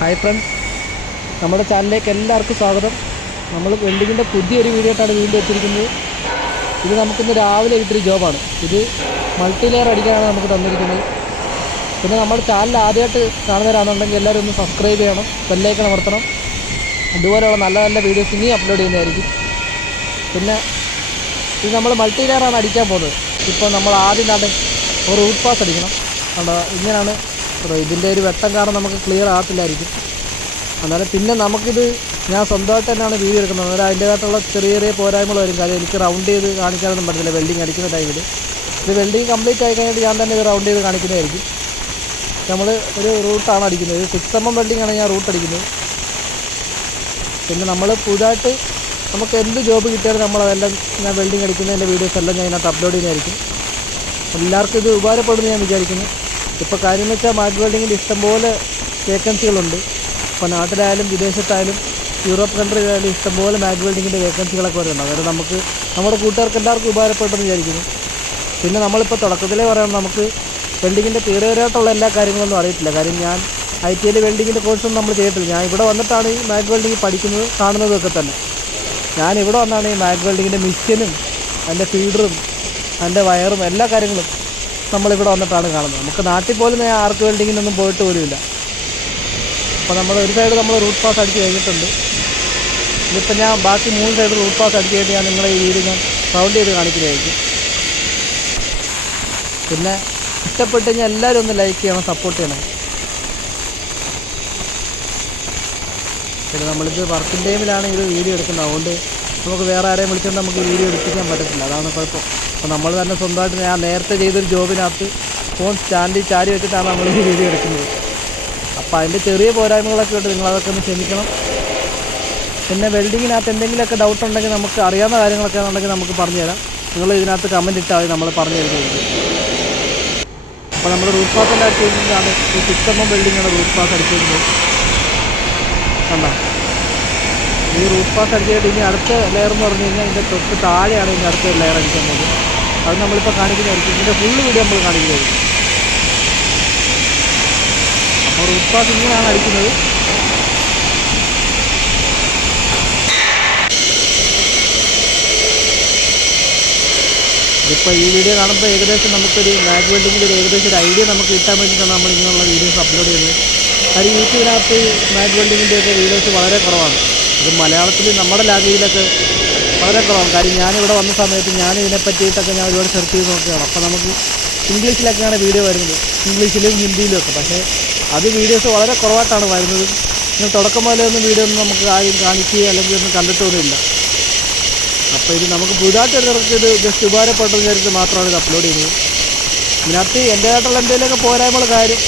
Hi friends, നമ്മുടെ ചാനലിലേക്ക് എല്ലാവർക്കും സ്വാഗതം. നമ്മൾ വെൽഡിങ്ങിൻ്റെ പുതിയൊരു വീഡിയോ ആയിട്ടാണ് വീണ്ടും എത്തിയിരിക്കുന്നത്. ഇത് നമുക്കിന്ന് രാവിലെ കിട്ടിയൊരു ജോബാണ്. ഇത് മൾട്ടി ലെയർ അടിക്കാനാണ് നമുക്ക് തന്നിരിക്കുന്നത്. പിന്നെ നമ്മുടെ ചാനൽ ആദ്യമായിട്ട് കാണുന്നവരാണെന്നുണ്ടെങ്കിൽ എല്ലാവരും ഒന്ന് സബ്സ്ക്രൈബ് ചെയ്യണം, ബെല്ലൈക്കൺ അമർത്തണം. ഇതുപോലെയുള്ള നല്ല നല്ല വീഡിയോസ് ഇനിയും അപ്ലോഡ് ചെയ്യുന്നതായിരിക്കും. പിന്നെ ഇത് നമ്മൾ മൾട്ടി ലെയറാണ് അടിക്കാൻ പോകുന്നത്. ഇപ്പോൾ നമ്മൾ ആദ്യം തന്നെ ഒരു റൂട്ട് പാസ് അടിക്കണം. കണ്ടോ, ഇങ്ങനെയാണ്. ഇതിൻ്റെ ഒരു വെട്ടം കാരണം നമുക്ക് ക്ലിയർ ആകത്തില്ലായിരിക്കും. എന്നാലും പിന്നെ നമുക്കിത് ഞാൻ സ്വന്തമായിട്ട് തന്നെയാണ് വീഡിയോ എടുക്കുന്നത്. അന്നേരം അതിൻ്റേതായിട്ടുള്ള ചെറിയ ചെറിയ പോരായ്മകൾ വരും. കാര്യം എനിക്ക് റൗണ്ട് ചെയ്ത് കാണിക്കാനൊന്നും പറ്റത്തില്ല വെൽഡിങ് അടിക്കുന്ന ടൈമിൽ. ഇത് വെൽഡിങ് കംപ്ലീറ്റ് ആയി കഴിഞ്ഞിട്ട് ഞാൻ തന്നെ ഇത് റൗണ്ട് ചെയ്ത് കാണിക്കുന്നതായിരിക്കും. നമ്മൾ ഒരു റൂട്ടാണ് അടിക്കുന്നത്. 6mm വെൽഡിങ്ങാണ് ഞാൻ റൂട്ട് അടിക്കുന്നത്. പിന്നെ നമ്മൾ പുതുതായിട്ട് നമുക്ക് എന്ത് ജോബ് കിട്ടിയാലും നമ്മളതെല്ലാം ഞാൻ വെൽഡിങ് അടിക്കുന്നതിൻ്റെ വീഡിയോസ് എല്ലാം ഞാൻ ഇതിനകത്ത് അപ്ലോഡ് ചെയ്യുന്നതായിരിക്കും. എല്ലാവർക്കും ഇത് ഉപകാരപ്പെടുമെന്ന് ഞാൻ വിചാരിക്കുന്നു. ഇപ്പോൾ കാര്യം എന്ന് വെച്ചാൽ മാഗ് വെൽഡിങ്ങിൽ ഇഷ്ടംപോലെ വേക്കൻസികളുണ്ട്. ഇപ്പോൾ നാട്ടിലായാലും വിദേശത്തായാലും യൂറോപ്പ് കൺട്രിയിലായാലും ഇഷ്ടംപോലെ മാഗ് വെൽഡിങ്ങിൻ്റെ വേക്കൻസികളൊക്കെ വരുന്നുണ്ട്. അതായത് നമുക്ക് നമ്മുടെ കൂട്ടുകാർക്ക് എല്ലാവർക്കും ഉപകാരപ്പെട്ടെന്ന് വിചാരിക്കുന്നു. പിന്നെ നമ്മളിപ്പോൾ തുടക്കത്തിലേ പറയാം, നമുക്ക് വെൽഡിങ്ങിൻ്റെ തീരെയായിട്ടുള്ള എല്ലാ കാര്യങ്ങളൊന്നും അറിയത്തില്ല. കാര്യം ഞാൻ ITL വെൽഡിങ്ങിൻ്റെ കോഴ്സൊന്നും നമ്മൾ ചെയ്തിട്ടില്ല. ഞാൻ ഇവിടെ വന്നിട്ടാണ് ഈ മാഗ് വെൽഡിങ് പഠിക്കുന്നത്, കാണുന്നതൊക്കെ തന്നെ. ഞാൻ ഇവിടെ വന്നാണ് ഈ മാഗ് വെൽഡിങ്ങിൻ്റെ മിഷനും അതിൻ്റെ ഫീഡറും അതിൻ്റെ വയറും എല്ലാ കാര്യങ്ങളും നമ്മളിവിടെ വന്നിട്ടാണ് കാണുന്നത്. നമുക്ക് നാട്ടിൽ പോലും ഞാൻ ആർക്ക് വെൽഡിങ്ങിനൊന്നും പോയിട്ട് പോലുമില്ല. അപ്പോൾ നമ്മൾ ഒരു സൈഡ് നമ്മൾ റൂട്ട് പാസ് അടിച്ച് കഴിഞ്ഞിട്ടുണ്ട്. ഇതിപ്പോൾ ഞാൻ ബാക്കി 3 സൈഡ് റൂട്ട് പാസ് അടിച്ച് കഴിഞ്ഞിട്ട് ഞാൻ നിങ്ങളെ ഈ വീഡിയോ ഞാൻ റൗണ്ട് ചെയ്ത് കാണിക്കുന്നതായിരിക്കും. പിന്നെ ഇഷ്ടപ്പെട്ട് കഴിഞ്ഞാൽ എല്ലാവരും ഒന്ന് ലൈക്ക് ചെയ്യണം, സപ്പോർട്ട് ചെയ്യണം. പിന്നെ നമ്മളിത് വർക്കിംഗ് ടൈമിലാണ് ഇത് വീഡിയോ എടുക്കുന്നത്. അതുകൊണ്ട് നമുക്ക് വേറെ ആരെയും വിളിച്ചുകൊണ്ട് നമുക്ക് വീഡിയോ എടുപ്പിക്കാൻ പറ്റത്തില്ല. അതാണ് കുഴപ്പം. അപ്പോൾ നമ്മൾ തന്നെ സ്വന്തമായിട്ട് ഞാൻ നേരത്തെ ചെയ്തൊരു ജോബിനകത്ത് ഫോൺ സ്റ്റാൻഡിൽ ചാരി വെച്ചിട്ടാണ് നമ്മൾ ഈ വീഡിയോ എടുക്കുന്നത്. അപ്പോൾ അതിൻ്റെ ചെറിയ പോരായ്മകളൊക്കെ ഉണ്ട്, നിങ്ങളതൊക്കെ ഒന്ന് ക്ഷമിക്കണം. പിന്നെ വെൽഡിങ്ങിനകത്ത് എന്തെങ്കിലുമൊക്കെ ഡൗട്ട് ഉണ്ടെങ്കിൽ നമുക്ക് അറിയാവുന്ന കാര്യങ്ങളൊക്കെ ഉണ്ടെങ്കിൽ നമുക്ക് പറഞ്ഞു തരാം. നിങ്ങൾ ഇതിനകത്ത് കമൻറ്റ് ഇട്ടാൽ മതി, നമ്മൾ പറഞ്ഞു തരുന്നത്. അപ്പോൾ നമ്മൾ റൂട്ട് പാസ് എല്ലാം അടിച്ച് കഴിഞ്ഞാണ് ഈ 6mm വെൽഡിങ്ങാണ് റൂട്ട് പാസ് അടിച്ചിരുന്നത്. കണ്ടോ, ഈ റൂട്ട് പാസ് അടിച്ച് കഴിഞ്ഞിട്ട് ഇനി അടുത്ത ലെയർ എന്ന് പറഞ്ഞു കഴിഞ്ഞാൽ ഇതിൻ്റെ തൊട്ട് താഴെയാണ് ഇനി അടുത്ത ലെയർ അടിക്കാൻ പോകുന്നത്. അത് നമ്മളിപ്പോൾ കാണിക്കുന്നതായിരിക്കും. ഇതിൻ്റെ ഫുള്ള് വീഡിയോ നമ്മൾ കാണിക്കുന്നതായിരിക്കും. അപ്പോൾ റൂട്ട് പാസ് ഇങ്ങനെയാണ് അടിക്കുന്നത്. ഇപ്പോൾ ഈ വീഡിയോ കാണുമ്പോൾ ഏകദേശം നമുക്കൊരു മാഗ് വെൽഡിങ്ങിൻ്റെ ഒരു ഏകദേശം ഒരു ഐഡിയ നമുക്ക് കിട്ടാൻ വേണ്ടിയിട്ടാണ് നമ്മൾ ഇങ്ങനെയുള്ള വീഡിയോസ് അപ്ലോഡ് ചെയ്യുന്നത്. കാര്യം യൂട്യൂബിനകത്ത് മാഗ് വെൽഡിങ്ങിൻ്റെയൊക്കെ വീഡിയോസ് വളരെ കുറവാണ്. ഇത് മലയാളത്തിൽ നമ്മുടെ ലാംഗ്വേജിലൊക്കെ വളരെ കുറവാണ്. കാര്യം ഞാനിവിടെ വന്ന സമയത്ത് ഞാൻ ഇതിനെ പറ്റിയിട്ടൊക്കെ ഞാൻ ഒരുപാട് സെർച്ച് ചെയ്ത് നോക്കുകയാണ്. അപ്പോൾ നമുക്ക് ഇംഗ്ലീഷിലൊക്കെയാണ് വീഡിയോ വരുന്നത്, ഇംഗ്ലീഷിലും ഹിന്ദിയിലും ഒക്കെ. പക്ഷേ അത് വീഡിയോസ് വളരെ കുറവായിട്ടാണ് വരുന്നത്. ഇങ്ങനെ തുടക്കം പോലെ ഒന്നും വീഡിയോ ഒന്നും നമുക്ക് ആരും കാണിക്കുകയോ അല്ലെങ്കിൽ ഒന്നും കണ്ടിട്ടൊന്നുമില്ല. അപ്പോൾ ഇത് നമുക്ക് പുതുതായിട്ട് വരുന്നവർക്ക് ഇത് ജസ്റ്റ് ഉപകാരപ്പെട്ടെന്ന് വിചാരിച്ച് മാത്രമാണ് ഇത് അപ്ലോഡ് ചെയ്യുന്നത്. ഇതിനകത്ത് എൻ്റേതായിട്ടുള്ള എന്തെങ്കിലുമൊക്കെ പോരായ്മകൾ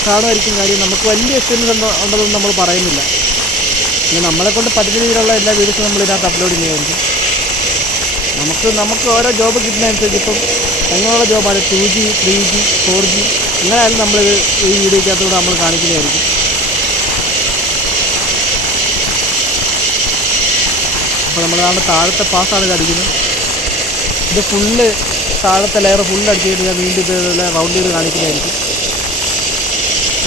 കാണുമായിരിക്കും. കാര്യം നമുക്ക് വലിയ എക്സ്പീരിയൻസ് ഉണ്ടെന്ന് നമ്മൾ പറയുന്നില്ല. പിന്നെ നമ്മളെക്കൊണ്ട് പറ്റുന്ന രീതിയിലുള്ള എല്ലാ വീഡിയോസും നമ്മൾ ഇതിനകത്ത് അപ്ലോഡ് ചെയ്യുന്നതായിരിക്കും. നമുക്ക് ഓരോ ജോബ് കിട്ടുന്നതനുസരിച്ച് ഇപ്പം അങ്ങനെയുള്ള ജോബാണ് 2G 3G 4G ഇങ്ങനെയായാലും നമ്മളിത് ഈ വീഡിയോയ്ക്കകത്തൂടെ നമ്മൾ കാണിക്കുന്നതായിരിക്കും. അപ്പോൾ നമ്മളാണ് താഴത്തെ പാസ്സാണ് ഇത് അടിക്കുന്നത്. ഇത് ഫുള്ള് താഴത്തെ ലെയർ ഫുള്ള് അടിച്ചിട്ട് ഞാൻ വീണ്ടും ഇതേപോലെ റൗണ്ട് ചെയ്ത് കാണിക്കുന്നതായിരിക്കും.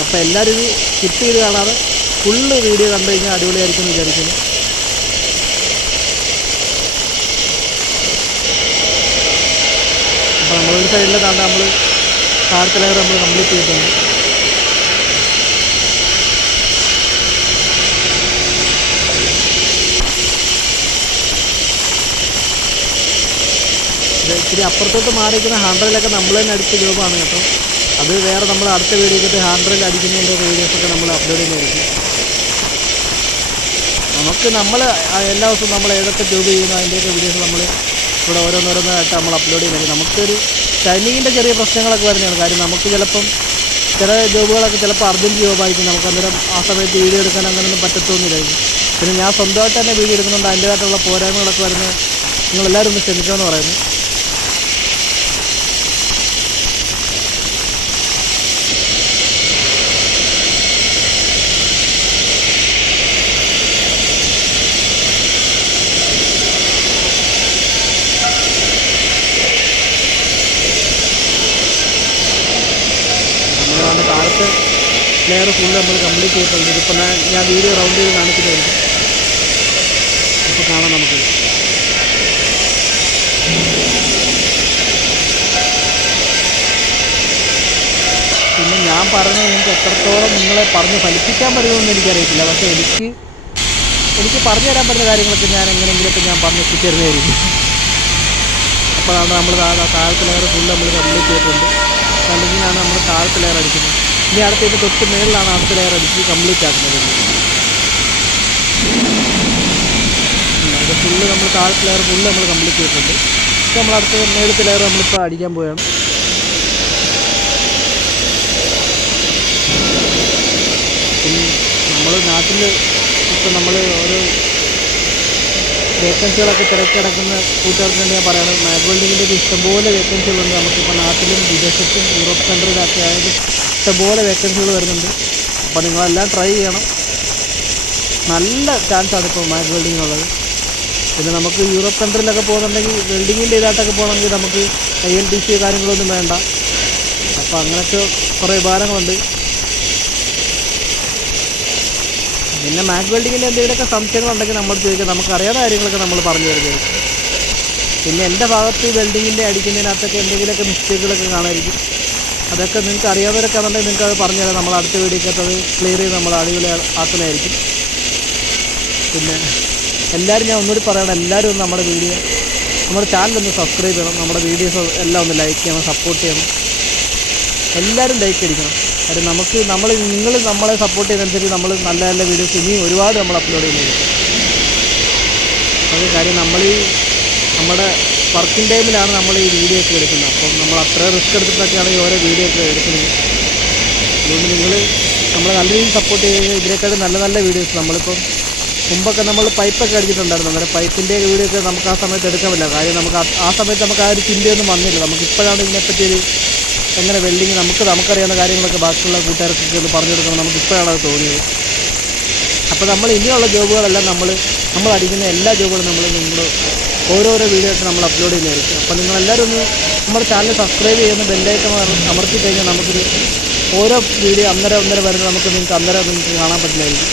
അപ്പോൾ എല്ലാവരും ഇത് സ്കിപ്പ് ചെയ്ത് കാണാതെ ഫുള്ള് വീഡിയോ കണ്ടു കഴിഞ്ഞാൽ അടിപൊളിയായിരിക്കും എന്ന് വിചാരിക്കുന്നു. അപ്പോൾ നമ്മളൊരു സൈഡിലെ താണ്ട നമ്മൾ താഴത്തെ ലെയർ നമ്മൾ കംപ്ലീറ്റ് ചെയ്തിട്ടുണ്ട്. ഇത്തിരി അപ്പുറത്തോട്ട് മാറിയിരിക്കുന്ന ഹാൻഡ്രയിലൊക്കെ നമ്മൾ തന്നെ അടിച്ച ജോബാണ് കേട്ടോ. അത് വേറെ നമ്മൾ അടുത്ത വീഡിയോയ്ക്ക് ഹാൻഡ്രയിൽ അടിക്കുന്നതിൻ്റെ വീഡിയോസൊക്കെ നമ്മൾ അപ്ലോഡ് ചെയ്യുന്നതായിരിക്കും. നമ്മൾ എല്ലാ ദിവസവും നമ്മൾ ഏതൊക്കെ ജോബ് ചെയ്യുന്നു അതിൻ്റെയൊക്കെ വീഡിയോസ് നമ്മൾ ഇവിടെ ഓരോന്നോരോന്നായിട്ട് നമ്മൾ അപ്ലോഡ് ചെയ്യുന്നത്. നമുക്കൊരു ടൈമിങ്ങിൻ്റെ ചെറിയ പ്രശ്നങ്ങളൊക്കെ വരുന്നതാണ്. കാര്യം നമുക്ക് ചിലപ്പം ചില ജോബുകളൊക്കെ ചിലപ്പോൾ അർജൻറ്റ് ജോബായിരിക്കും. നമുക്ക് അന്നേരം ആ സമയത്ത് വീഡിയോ എടുക്കാൻ അങ്ങനെയൊന്നും പറ്റത്തൊന്നുമില്ലായിരിക്കും. പിന്നെ ഞാൻ സ്വന്തമായിട്ട് തന്നെ വീഡിയോ എടുക്കുന്നുണ്ട്. അതിൻ്റേതായിട്ടുള്ള പോരായ്മകളൊക്കെ വരുന്നത് നിങ്ങളെല്ലാവരും ഒന്ന് ക്ഷമിക്കണമെന്ന് പറയുന്നു. താഴത്തെ ലെയർ ഫുള്ള് നമ്മൾ കംപ്ലീറ്റ് ചെയ്തിട്ടുണ്ട്. ഇതിപ്പോൾ ഞാൻ വീഡിയോ റൗണ്ട് ചെയ്ത് കാണിക്കുന്നതായിരിക്കും. അപ്പോൾ കാണാം നമുക്ക്. പിന്നെ ഞാൻ പറഞ്ഞത് നിങ്ങൾക്ക് എത്രത്തോളം നിങ്ങളെ പറഞ്ഞ് ഫലിപ്പിക്കാൻ പറ്റുമെന്ന് എനിക്കറിയത്തില്ല. പക്ഷേ എനിക്ക് പറഞ്ഞു തരാൻ പറ്റുന്ന കാര്യങ്ങളൊക്കെ ഞാൻ എങ്ങനെയെങ്കിലുമൊക്കെ ഞാൻ പറഞ്ഞ് എത്തിച്ചേരുന്നതായിരിക്കും. അപ്പോഴാണ് നമ്മൾ താഴത്തെ ലെയർ ഫുള്ള് നമ്മൾ കംപ്ലീറ്റ് ചെയ്തിട്ടുണ്ട്. കണ്ടിങ്ങാണ് നമ്മൾ താഴത്തെ ലെയർ അടിക്കുന്നത്. ഇനി അടുത്തതിൻ്റെ തൊട്ട് മേളിലാണ് അടുത്ത ലെയർ അടിച്ച് കംപ്ലീറ്റ് ആക്കുന്നത്. ഇത് ഫുള്ള് നമ്മൾ താഴത്തെ ലെയർ ഫുള്ള് നമ്മൾ കംപ്ലീറ്റ് ചെയ്തിട്ടുണ്ട്. ഇപ്പോൾ നമ്മൾ അടുത്ത മേളത്തെ ലെയർ നമ്മളിപ്പോൾ അടിക്കാൻ പോവുകയാണ്. പിന്നെ നമ്മൾ നാട്ടിൽ ഇപ്പം നമ്മൾ ഓരോ വേക്കൻസികളൊക്കെ തിരക്കിടക്കുന്ന കൂട്ടുകാർക്ക് വേണ്ടി ഞാൻ പറയുന്നത്, മാഗ് വെൽഡിങ്ങിൻ്റെ ഇഷ്ടംപോലെ വേക്കൻസികളുണ്ട്. നമുക്കിപ്പോൾ നാട്ടിലും വിദേശത്തും യൂറോപ്പ് കൺട്രിയിലൊക്കെ ആയാലും ഇഷ്ടംപോലെ വേക്കൻസികൾ വരുന്നുണ്ട്. അപ്പോൾ നിങ്ങളെല്ലാം ട്രൈ ചെയ്യണം. നല്ല ചാൻസാണ് ഇപ്പോൾ മാഗ് വെൽഡിങ്ങിനുള്ളത്. പിന്നെ നമുക്ക് യൂറോപ്പ് കൺട്രിയിലൊക്കെ പോകുന്നുണ്ടെങ്കിൽ വെൽഡിങ്ങിൻ്റെ ഇതായിട്ടൊക്കെ പോകണമെങ്കിൽ നമുക്ക് ILTC കാര്യങ്ങളൊന്നും വേണ്ട. അപ്പോൾ അങ്ങനത്തെ കുറേ ഉപകാരങ്ങളുണ്ട്. പിന്നെ മാഗ് വെൽഡിങ്ങിൻ്റെ എന്തെങ്കിലുമൊക്കെ സംശയങ്ങളുണ്ടെങ്കിൽ നമ്മൾ ചോദിക്കുക. നമുക്കറിയാവുന്ന കാര്യങ്ങളൊക്കെ നമ്മൾ പറഞ്ഞു തരുന്നതായിരിക്കും. പിന്നെ എൻ്റെ ഭാഗത്ത് വെൽഡിങ്ങിൻ്റെ അടിക്കുന്നതിനകത്തൊക്കെ എന്തെങ്കിലുമൊക്കെ മിസ്റ്റേക്കുകളൊക്കെ കാണുമായിരിക്കും. അതൊക്കെ നിങ്ങൾക്ക് അറിയാവുന്നവരൊക്കെ ആണെന്നുണ്ടെങ്കിൽ നിങ്ങൾക്ക് അത് പറഞ്ഞു തരാം. നമ്മൾ അടുത്ത വീഡിയോക്കകത്ത് അത് ക്ലിയർ ചെയ്ത് നമ്മൾ അടിപൊളി ആക്കുന്നതായിരിക്കും. പിന്നെ എല്ലാവരും ഞാൻ ഒന്നുകൂടി പറയണം, എല്ലാവരും ഒന്ന് നമ്മുടെ ചാനലൊന്ന് സബ്സ്ക്രൈബ് ചെയ്യണം. നമ്മുടെ വീഡിയോസ് എല്ലാം ഒന്ന് ലൈക്ക് ചെയ്യണം, സപ്പോർട്ട് ചെയ്യണം. എല്ലാവരും ലൈക്ക് അടിക്കണം. കാര്യം നിങ്ങൾ നമ്മളെ സപ്പോർട്ട് ചെയ്യുന്നതനുസരിച്ച് നമ്മൾ നല്ല നല്ല വീഡിയോസ് ഇനിയും ഒരുപാട് നമ്മൾ അപ്ലോഡ് ചെയ്യുന്നതായിരിക്കും. അത് കാര്യം നമ്മുടെ വർക്കിംഗ് ടൈമിലാണ് നമ്മൾ ഈ വീഡിയോ ഒക്കെ എടുക്കുന്നത്. അപ്പം നമ്മൾ അത്ര റിസ്ക് എടുത്തിട്ടൊക്കെയാണ് ഈ ഓരോ വീഡിയോ ഒക്കെ എടുക്കുന്നത്. അതുകൊണ്ട് നിങ്ങൾ നമ്മളെ നല്ല രീതിയിൽ സപ്പോർട്ട് ചെയ്യുക. ഇതിനേക്കാളും നല്ല നല്ല വീഡിയോസ് നമ്മളിപ്പം മുമ്പൊക്കെ നമ്മൾ പൈപ്പൊക്കെ അടിച്ചിട്ടുണ്ടായിരുന്നു. അന്നേരം പൈപ്പിൻ്റെ വീഡിയോ ഒക്കെ നമുക്ക് ആ സമയത്ത് എടുക്കാൻ പറ്റില്ല. കാര്യം നമുക്ക് ആ സമയത്ത് നമുക്ക് ആ ഒരു ചിന്തയൊന്നും വന്നില്ല. നമുക്കിപ്പോഴാണ് ഇതിനെപ്പറ്റി എങ്ങനെ വെൽഡിങ് നമുക്കറിയാവുന്ന കാര്യങ്ങളൊക്കെ ബാക്കിയുള്ള കൂട്ടുകാർക്കൊക്കെ ഒന്ന് പറഞ്ഞു കൊടുക്കണം. നമുക്കിപ്പോഴാണ് അത് തോന്നിയത്. അപ്പോൾ നമ്മൾ ഇനിയുള്ള ജോബുകളെല്ലാം നമ്മൾ അടിക്കുന്ന എല്ലാ ജോബുകളും നിങ്ങൾ ഓരോരോ വീഡിയോ ആയിട്ട് നമ്മൾ അപ്ലോഡ് ചെയ്യുന്നതായിരിക്കും. അപ്പോൾ നിങ്ങളെല്ലാവരും ഒന്ന് നമ്മുടെ ചാനൽ സബ്സ്ക്രൈബ് ചെയ്യുന്ന ബെല്ലൈക്കൺ അമർത്തി കഴിഞ്ഞാൽ നമുക്കൊരു ഓരോ വീഡിയോ അന്നേരം വരുന്നത് നിങ്ങൾക്ക് അന്നേരം കാണാൻ പറ്റില്ലായിരിക്കും.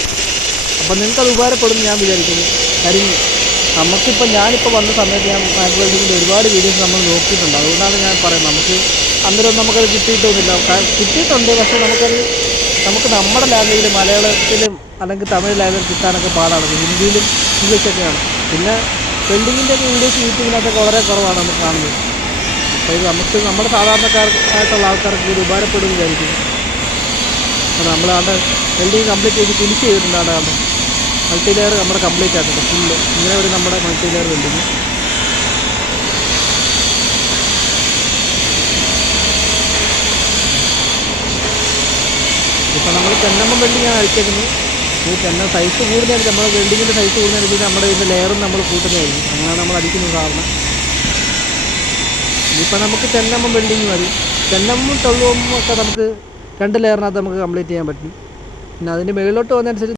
അപ്പോൾ നിങ്ങൾക്കത് ഉപകാരപ്പെടുമെന്ന് ഞാൻ വിചാരിക്കുന്നു. കാര്യം നമുക്കിപ്പോൾ ഞാനിപ്പോൾ വന്ന സമയത്ത് ഞാൻ മാഗ് വെൽഡിങ്ങിൻ്റെ ഒരുപാട് വീഡിയോസ് നമ്മൾ നോക്കിയിട്ടുണ്ട്. അതുകൊണ്ടാണ് ഞാൻ പറയുന്നത്. അന്നേരം നമുക്കത് കിട്ടിയിട്ടൊന്നുമില്ല. കിട്ടിയിട്ടുണ്ട്, പക്ഷേ നമുക്ക് നമ്മുടെ ലാംഗ്വേജിൽ മലയാളത്തിലും അല്ലെങ്കിൽ തമിഴ് ലാംഗ്വേജ് കിട്ടാനൊക്കെ പാടാണ്. ഹിന്ദിയിലും ഇംഗ്ലീഷൊക്കെയാണ്. പിന്നെ വെൽഡിങ്ങിൻ്റെ വീഡിയോസ് യൂട്യൂബിനകത്തൊക്കെ വളരെ കുറവാണ് നമുക്ക് കാണുന്നത്. അപ്പോൾ ഇത് നമ്മുടെ സാധാരണക്കാർക്കായിട്ടുള്ള ആൾക്കാർക്ക് ഇത് ഉപകാരപ്പെടുമെന്ന് വിചാരിക്കുന്നു. അപ്പോൾ നമ്മളാണ്ട് വെൽഡിങ് കംപ്ലീറ്റ് ചെയ്ത് ഫിനിഷ് ചെയ്തിട്ടുണ്ടാണ്. മൾട്ടി ലെയർ നമ്മുടെ കംപ്ലീറ്റ് ആയിട്ടുണ്ട് ഫുള്ള്. ഇങ്ങനെ ഒരു നമ്മുടെ മൾട്ടി ലെയർ വെൽഡിങ്. ഇപ്പോൾ നമ്മൾ 10mm വെൽഡിങ്ങാണ് അടിച്ചേക്കുന്നത്. ഈ 10 സൈസ് കൂടുതലായിരിക്കും. നമ്മൾ വെൽഡിങ്ങിൻ്റെ സൈസ് കൂടുതലായിരിക്കും നമ്മുടെ ഇതിൻ്റെ ലെയറും നമ്മൾ കൂട്ടുന്നതായിരിക്കും. അങ്ങനെയാണ് നമ്മൾ അടിക്കുന്നത് സാധാരണ. ഇനിയിപ്പോൾ നമുക്ക് 10mm വെൽഡിങ് മതി. 10mm 12mm ഒക്കെ നമുക്ക് 2 ലെയറിനകത്ത് നമുക്ക് കംപ്ലീറ്റ് ചെയ്യാൻ പറ്റും. പിന്നെ അതിൻ്റെ മുകളിലോട്ട് പോകുന്നതനുസരിച്ച്